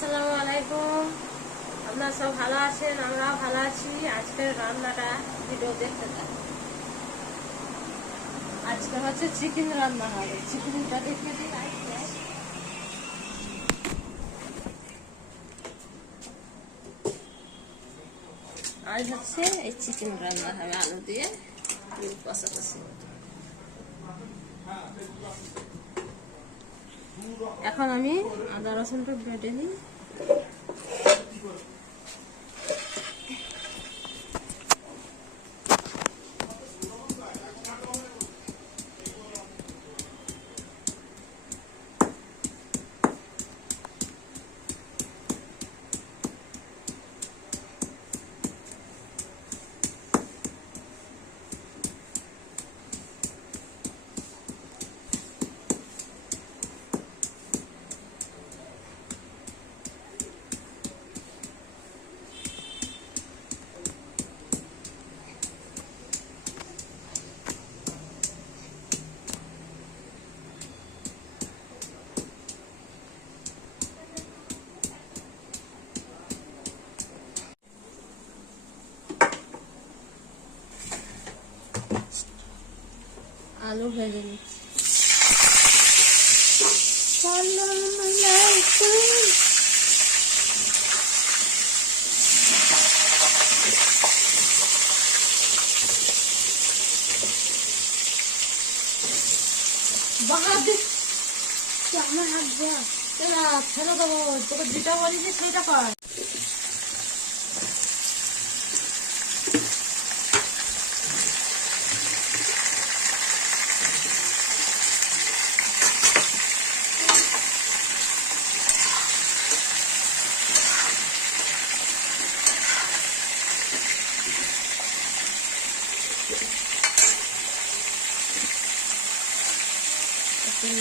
আসসালামু আলাইকুম। আপনারা সব ভালো আছেন, আমরাও ভালো আছি। আজকের রান্নাটা ভিডিও দেখতে থাকুন। আজকে হচ্ছে চিকেন রান্না হবে। চিকেনটা দেখে দিন। আজ হচ্ছে এই চিকেন রান্না হবে আলু দিয়ে কষাকষি। এখন আমি আদা রসুনটা বেটে নিই। আলু ভেজে নিচ্ছি। আমার হাত দেওয়া ফেলে দেবো, তোকে যেটা বলি যে সেটা কর।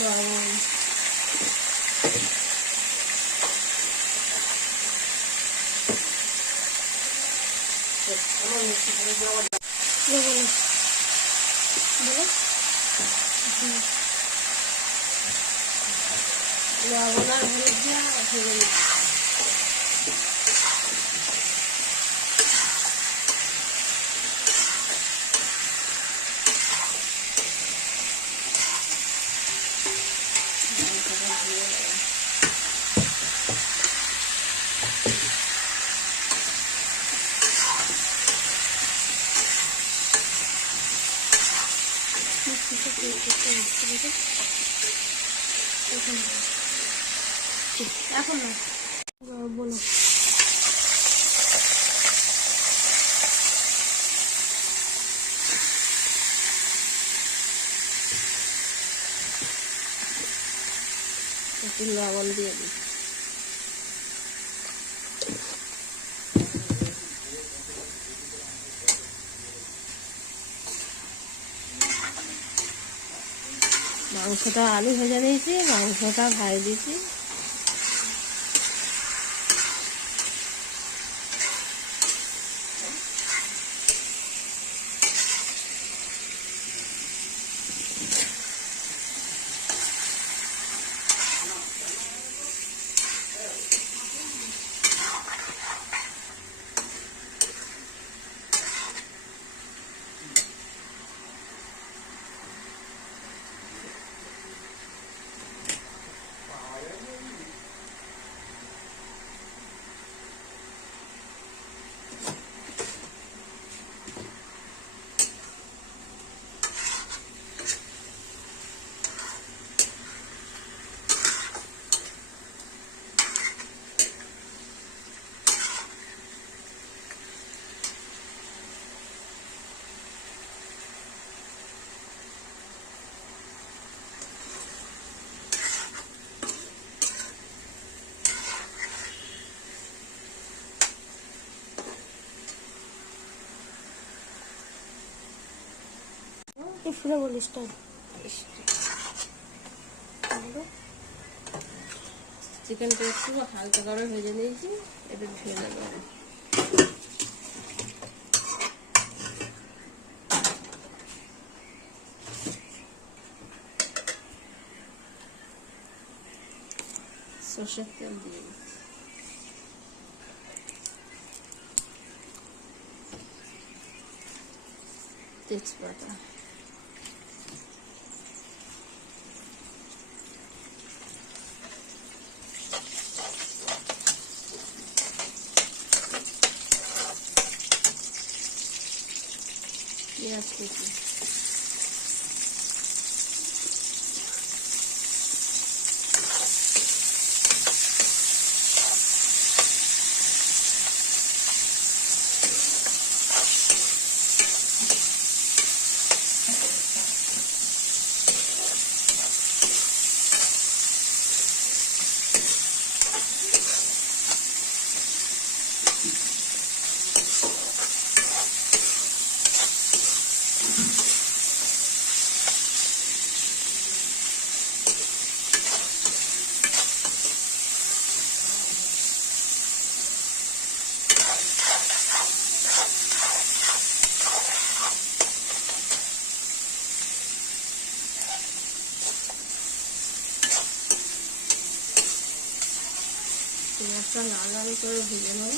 লবণ, লবণ আর হলুদ দিয়ে ভেজে নিচ্ছি। এখন না বলো। একটু লবণ দিয়ে দিই। মাংসটা আলু ভেজে নিয়েছি, মাংসটা ভাজে দিয়েছি। ফুলে বলিস তো চিকেনটা একটু হালকা করে ভেজে নিয়েছি, এটা ধুয়ে নেবো। সর্ষের তেল দিয়ে দিচ্ছি। তেজপাতা, পেঁয়াজ কুচি, পেঁয়াজটা লাল লাল করে ভেজে নেব।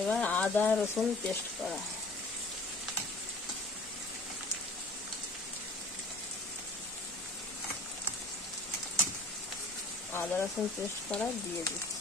এবার আদা রসুন পেস্ট করা, আদা রসুন পেস্ট করা দিয়ে দিচ্ছি।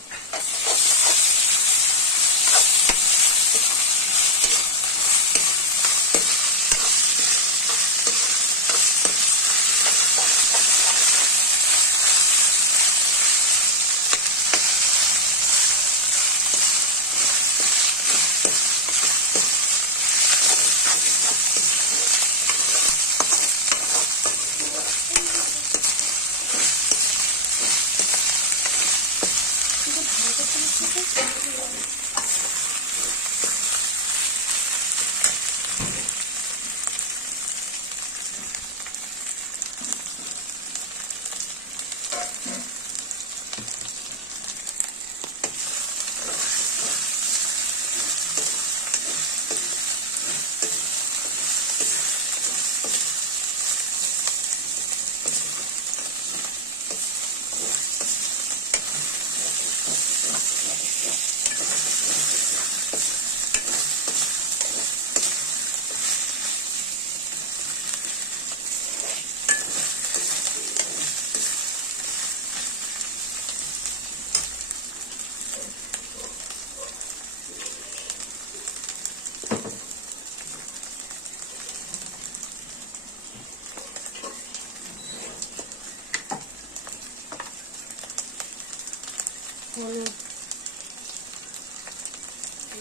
হলুদ,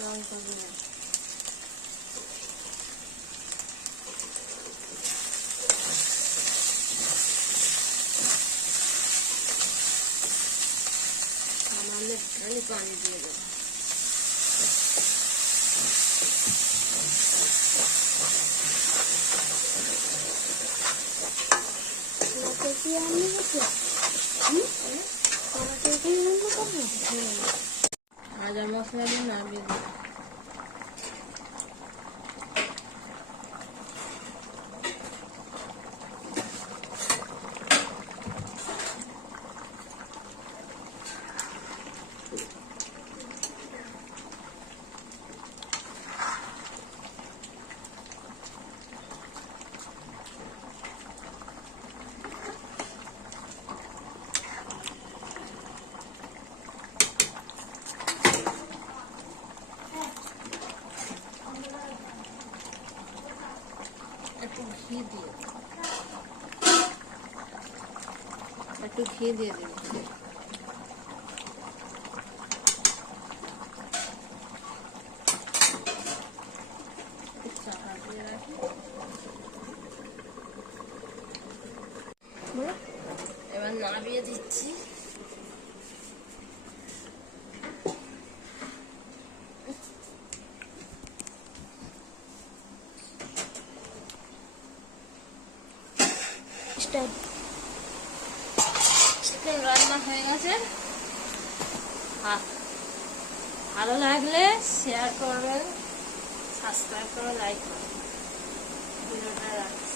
লঙ্কা গুঁড়ো, সামান্য একটুখানি পানি দিয়ে দেবো। ভাজা মশলা দিয়ে নামিয়ে দেবো। একটু ঘি দিয়ে দেব। চাপা দিয়ে রাখি। এবার নামিয়ে দিচ্ছি। চিকেন রান্না হয়ে গেছে। ভালো লাগলে শেয়ার করবেন, সাবস্ক্রাইব করে লাইক করবেন। ভিডিওটা রাখছি।